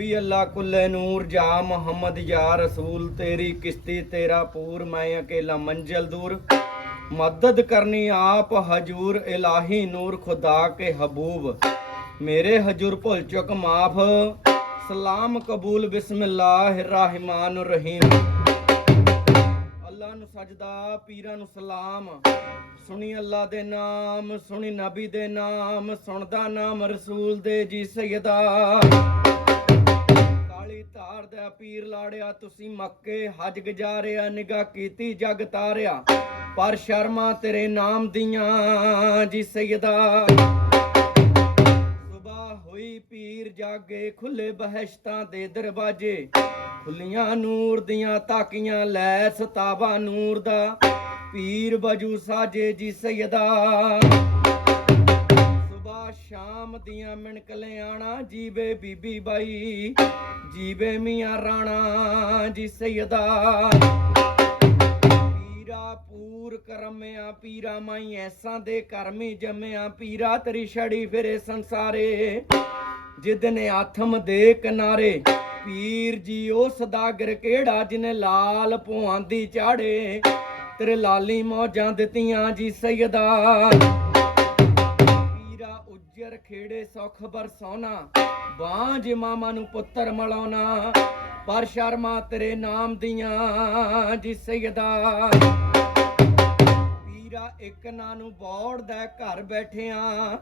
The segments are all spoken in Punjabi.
ਹਸਬੀ ਅੱਲਾ ਕੁੱਲੇ ਨੂਰ, ਜਾ ਮੁਹੰਮਦ, ਯਾ ਰਸੂਲ, ਤੇਰੀ ਕਿਸ਼ਤੀ, ਤੇਰਾ ਪੂਰ, ਮੈਂ ਅਕੇਲਾ ਮੰਜ਼ਲ ਦੂਰ। ਮਦਦ ਕਰਨੀ ਆਪ ਹਜੂਰ ਇਲਾਹੀ ਨੂਰ, ਖੁਦਾ ਕੇ ਹਬੂਬ। ਮੇਰੇ ਹਜੂਰ ਭੁੱਲ ਚੁੱਕ, ਮਾਫ। ਸਲਾਮ ਕਬੂਲ ਬਿਸਮਿਲ੍ਲਾਹਿਰ ਰਹਿਮਾਨਿਰ ਰਹੀਮ। ਅੱਲਾ ਨੂੰ ਸਜਦਾ, ਪੀਰਾਂ ਨੂੰ ਸਲਾਮ। ਸੁਣੀ ਅੱਲਾ ਦੇ ਨਾਮ, ਸੁਣੀ ਨਬੀ ਦੇ ਨਾਮ, ਸੁਣਦਾ ਨਾਮ ਰਸੂਲ ਦੇ ਜੀ ਸੈਯਦਾ। ਪੀਰ ਲਾੜਿਆ, ਤੁਸੀਂ ਮੱਕੇ ਹਜ ਗਜਾਰਿਆ, ਨਿਗਾਹ ਕੀਤੀ ਜਗ ਤਾਰਿਆ। ਪਰ ਸ਼ਰਮਾ ਤੇਰੇ ਨਾਮ ਦੀਆਂ ਜੀ ਸੈਯਦਾ ਸੁਬਾ ਹੋਈ ਪੀਰ ਜਾਗੇ ਖੁੱਲੇ ਬਹਿਸ਼ਤਾਂ ਦੇ ਦਰਵਾਜੇ। ਖੁੱਲੀਆਂ ਨੂਰ ਦੀਆਂ ਤਾਕੀਆਂ ਲੈ ਸਤਾਵਾ ਨੂਰ ਦਾ। ਪੀਰ ਬਜੂ ਸਾਜੇ ਜੀ ਸੈਯਦਾ ਸ਼ਾਮ ਦੀਆਂ ਮਿਣਕਲੇ ਆਣਾ, ਜੀਵੇ ਬੀਬੀ ਬਾਈ, ਜੀਵੇ ਮੀਆਂ ਰਾਣਾ, ਜੀ ਸੈਯਦਾ ਪੀਰਾ ਪੂਰ ਕਰਮਿਆ, ਪੀਰਾ ਮਾਈ ਐਸਾਂ ਦੇ ਕਰਮੀ ਜੰਮਿਆ, ਪੀਰਾ ਤੇਰੀ ਛੜੀ ਫਿਰੇ ਸੰਸਾਰੇ। ਜਿਦਨੇ ਆਥਮ ਦੇ ਕਿਨਾਰੇ, ਪੀਰ ਜੀ ਉਹ ਸਦਾਗਰ ਕਿਹੜਾ, ਜਿਨੇ ਲਾਲ ਪੁਆਂਦੀ ਚਾੜੇ। ਤੇਰੇ ਲਾਲੀ ਮੌਜਾਂ ਦਿੱਤੀਆਂ ਜੀ ਸੈਯਦਾ ਪੀਰਾ ਖੇੜੇ ਸੁਖ ਬਰਸੋਨਾ ਬਾਂਝ ਮਾਮਾ ਨੂੰ ਪੁੱਤਰ ਮਲਾਉਣਾ, ਪਰ ਸ਼ਰਮਾ ਤੇਰੇ ਨਾਮ ਦੀਆਂ, ਜੀ ਸੈਯਦਾ ਪੀਰਾ ਇੱਕ ਨਾਂ ਨੂੰ ਬੋੜਦਾ ਘਰ ਬੈਠਿਆਂ,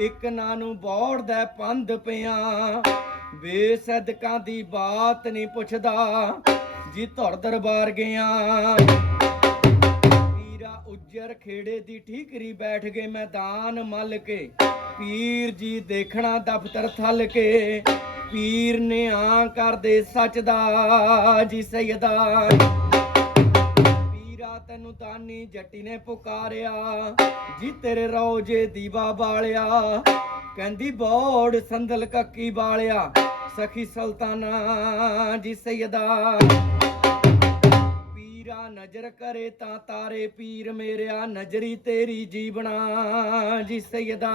ਇੱਕ ਨਾਂ ਨੂੰ ਬੋੜਦਾ ਪੰਧ ਪਿਆਂ। ਬੇਸਦਕਾਂ ਦੀ ਬਾਤ ਨਹੀਂ ਪੁੱਛਦਾ, ਜੀ ਧੁਰ ਦਰਬਾਰ ਗਿਆ। ਪੀਰਾ ਖੇੜੇ ਦੀ ਠੀਕਰੀ ਬੈਠ ਗਏ ਮੈਦਾਨ ਮੱਲ ਕੇ। ਪੀਰ ਜੀ ਦੇਖਣਾ ਦਫ਼ਤਰ ਥੱਲ ਕੇ। ਪੀਰ ਨੇ ਆ ਕਰਦੇ ਸੱਚ ਦਾ ਜੀ ਸੈਯਦਾ। ਪੀਰਾ ਤੈਨੂੰ ਦਾਨੀ ਜੱਟੀ ਨੇ ਪੁਕਾਰਿਆ, ਜੀ ਤੇਰੇ ਰੋਜੇ ਦੀਵਾ ਬਾਲਿਆ ਕਹਿੰਦੀ ਬੋੜ ਸੰਦਲ ਕੱਕੀ ਬਾਲਿਆ ਸਖੀ ਸੁਲਤਾਨਾ ਜੀ ਸੈਯਦਾ। ਪੀਰਾ ਨਜ਼ਰ ਕਰੇ ਤਾਂ ਤਾਰੇ ਪੀਰ ਮੇਰਿਆ, ਨਜ਼ਰੀ ਤੇਰੀ ਜੀਵਣਾ ਜੀ ਸੈਯਦਾ।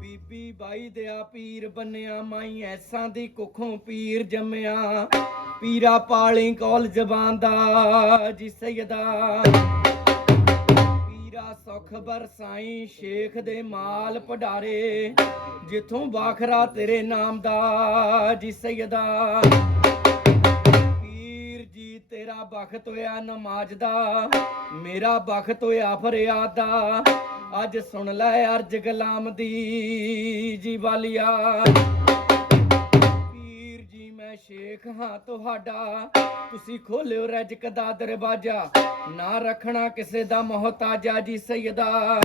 ਬੀਬੀ ਬਾਈ ਦਿਆ ਪੀਰ ਬੰਨਿਆ, ਮਾਈ ਐਸਾਂ ਦੀ ਕੁੱਖੋਂ ਪੀਰ ਜੰਮਿਆ। ਪੀਰਾ ਪਾਲੀ ਕੋਲ ਜ਼ਬਾਨ ਦਾ, ਜੀ ਸੈਯਦਾ। ਪੀਰਾ ਸੁਖ ਬਰਸਾਈ ਸ਼ੇਖ ਦੇ ਮਾਲ ਪਡਾਰੇ ਜਿੱਥੋਂ ਬਾਖਰਾ ਤੇਰੇ ਨਾਮ ਦਾ, ਜੀ ਸੈਯਦਾ। ਜੀ ਤੇਰਾ ਬਖਤ ਹੋਇਆ ਨਮਾਜ਼ ਦਾ, ਮੇਰਾ ਬਖਤ ਹੋਇਆ ਫਰਿਆਦ ਦਾ। ਅੱਜ ਸੁਣ ਲੈ ਅਰਜ ਗੁਲਾਮ ਦੀ ਜੀ ਵਾਲੀਆ। ਪੀਰ ਜੀ, ਮੈਂ ਸ਼ੇਖ ਹਾਂ ਤੁਹਾਡਾ, ਤੁਸੀਂ ਖੋਲਿਓ ਰਜਕ ਦਾ ਦਰਵਾਜ਼ਾ। ਨਾ ਰੱਖਣਾ ਕਿਸੇ ਦਾ ਮੁਹਤਾਜਾ ਜੀ ਸੈਯਦਾ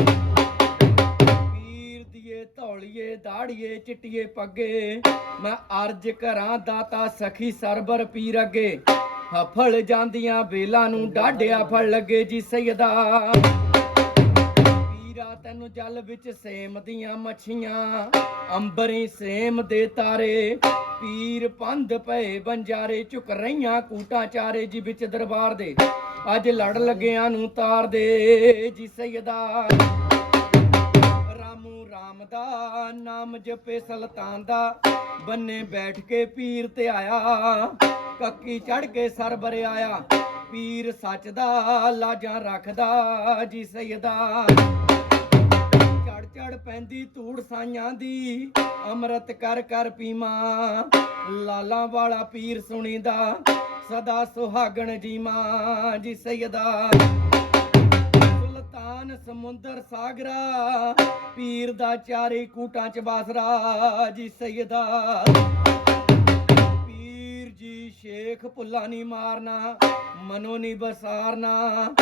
ਪੀਰ ਦੀਏ, ਧੌਲੀਏ, ਦਾੜੀਏ, ਚਿੱਟੀਏ ਪੱਗੇ, ਮੈਂ ਅਰਜ ਕਰਾਂ ਦਾਤਾ ਸਖੀ ਸਰਬਰ ਪੀਰ ਅੱਗੇ। ਹਫਲ ਜਾਂਦੀਆਂ ਵੇਲਾਂ ਨੂੰ, ਡਾਢਿਆ ਫੜ ਲੱਗੇ ਜੀ ਸੈਯਦਾ ਪੀਰਾ ਤੈਨੂੰ ਜਲ ਵਿੱਚ ਸੇਮ ਦੀਆਂ ਮੱਛੀਆਂ, ਅੰਬਰੀ ਸੇਮ ਦੇ ਤਾਰੇ। ਪੀਰ ਪੰਧ ਪਏ ਬੰਜਾਰੇ, ਝੁਕ ਰਹੀਆਂ ਕੂਟਾਂ ਚਾਰੇ ਜੀ ਵਿੱਚ ਦਰਬਾਰ ਦੇ। ਅੱਜ ਲੜ ਲੱਗਿਆਂ ਨੂੰ ਤਾਰ ਦੇ ਜੀ ਸੈਯਦਾ ਰਾਮੂ ਰਾਮ ਦਾ ਨਾਮ ਜਪੇ ਸੁਲਤਾਨ ਦਾ, ਬੰਨੇ ਬੈਠ ਕੇ ਪੀਰ ਤੇ ਆਇਆ। ਕੱਕੀ ਚੜ ਕੇ ਸਰਬਰ ਆਇਆ। ਪੀਰ ਸੱਚ ਦਾ ਲਾਜਾਂ ਰੱਖਦਾ, ਜੀ ਸੈਯਦਾ ਚੜ ਚੜ ਪੈਂਦੀ ਧੂੜ ਸਾਈਆਂ ਦੀ, ਅੰਮ੍ਰਿਤ ਕਰ ਕਰ ਪੀਮਾ ਲਾਲਾਂ ਵਾਲਾ ਪੀਰ ਸੁਣੀਦਾ, ਸਦਾ ਸੁਹਾਗਣ ਜੀਮਾ ਜੀ ਸੈਯਦਾ ਸੁਲਤਾਨ ਸਮੁੰਦਰ ਸਾਗਰਾ, ਪੀਰ ਦਾ ਚਾਰੇ ਕੂਟਾਂ ਚ ਬਾਸਰਾ, ਜੀ ਸੈਯਦਾ ਪੀਰ ਸ਼ੇਖ ਪੁੱਲਾ ਨਹੀਂ ਮਾਰਨਾ, ਮਨੋ ਨਹੀਂ ਬਸਾਰਨਾ,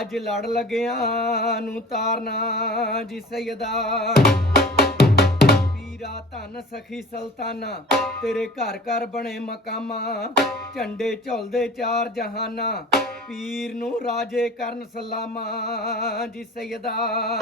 ਅੱਜ ਲੜ ਲੱਗਿਆਂ ਨੂੰ ਤਾਰਨਾ ਜੀ ਸੈਯਦਾ ਪੀਰਾ ਧਨ ਸਖੀ ਸੁਲਤਾਨਾ, ਤੇਰੇ ਘਰ ਘਰ ਬਣੇ ਮਕਾਮਾ, ਝੰਡੇ ਝੁਲਦੇ ਚਾਰ ਜਹਾਨਾ, ਪੀਰ ਨੂੰ ਰਾਜੇ ਕਰਨ ਸਲਾਮਾ ਜੀ ਸੈਯਦਾ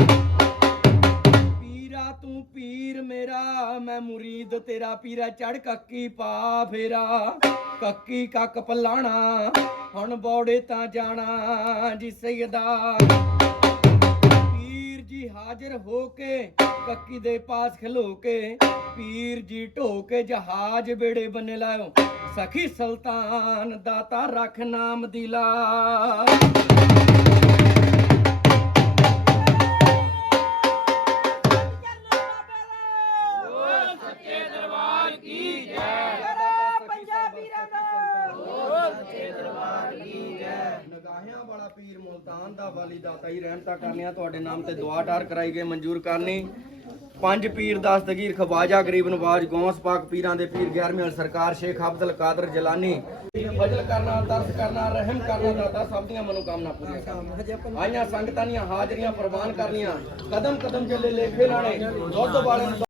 ਤੂੰ ਪੀਰ ਮੇਰਾ, ਮੈਂ ਮੁਰੀਦ ਤੇਰਾ ਪੀਰਾ, ਚੜ ਕੱਕੀ ਪਾ ਫੇਰਾ। ਕੱਕੀ ਕੱਕ ਪਲਾਣਾ, ਹੁਣ ਬੌੜੇ ਤਾਂ ਜਾਣਾ ਜੀ ਸੈਯਦਾ ਪੀਰ ਜੀ ਜੀ ਹਾਜ਼ਰ ਹੋ ਕੇ ਕੱਕੀ ਦੇ ਪਾਸ ਖਲੋ ਕੇ, ਪੀਰ ਜੀ ਢੋ ਕੇ ਜਹਾਜ਼ ਬੇੜੇ ਬੰਨੇ ਲਾਇਓ। ਸਖੀ ਸੁਲਤਾਨ ਦਾਤਾ ਰੱਖ ਨਾਮ ਦੀ ਲਾ। ਨਗਾਹਿਆਂ ਵਾਲਾ ਪੀਰ ਮੁਲਤਾਨ ਦਾ ਵਾਲੀ ਦਾਤਾ ਹੀ ਰਹਿਮਤਾਂ ਕਰਨੀਆਂ ਤੁਹਾਡੇ ਨਾਮ ਤੇ ਦੁਆ ਟਾਰ ਕਰਾਈ ਗਏ ਮਨਜ਼ੂਰ ਕਰਨੀ। ਪੰਜ ਪੀਰ ਦਸਤਗੀਰ ਖਵਾਜਾ, ਗਰੀਬ ਨਵਾਜ, ਗੌਸ ਪਾਕ ਪੀਰਾਂ ਦੇ ਪੀਰ 11ਵੇਂ ਵਾਲੇ ਸਰਕਾਰ, ਸ਼ੇਖ ਅਬਦੁਲ ਕਾਦਰ ਜਲਾਨੀ। ਫਜ਼ਲ ਕਰਨਾ, ਦਰਸ ਕਰਨਾ, ਰਹਿਮ ਕਰਨਾ, ਦਾਤਾ ਸਭ ਦੀਆਂ ਮਨੋਕਾਮਨਾ ਪੂਰੀਆਂ ਆਈਆਂ ਸੰਗਤਾਂ ਦੀਆਂ ਹਾਜ਼ਰੀਆਂ ਪ੍ਰਵਾਨ ਕਰਨੀਆਂ। ਕਦਮ ਕਦਮ ਚੱਲੇ ਲੇਖੇ ਲਾਣੇ ਦੁੱਧ ਵਾਲੇ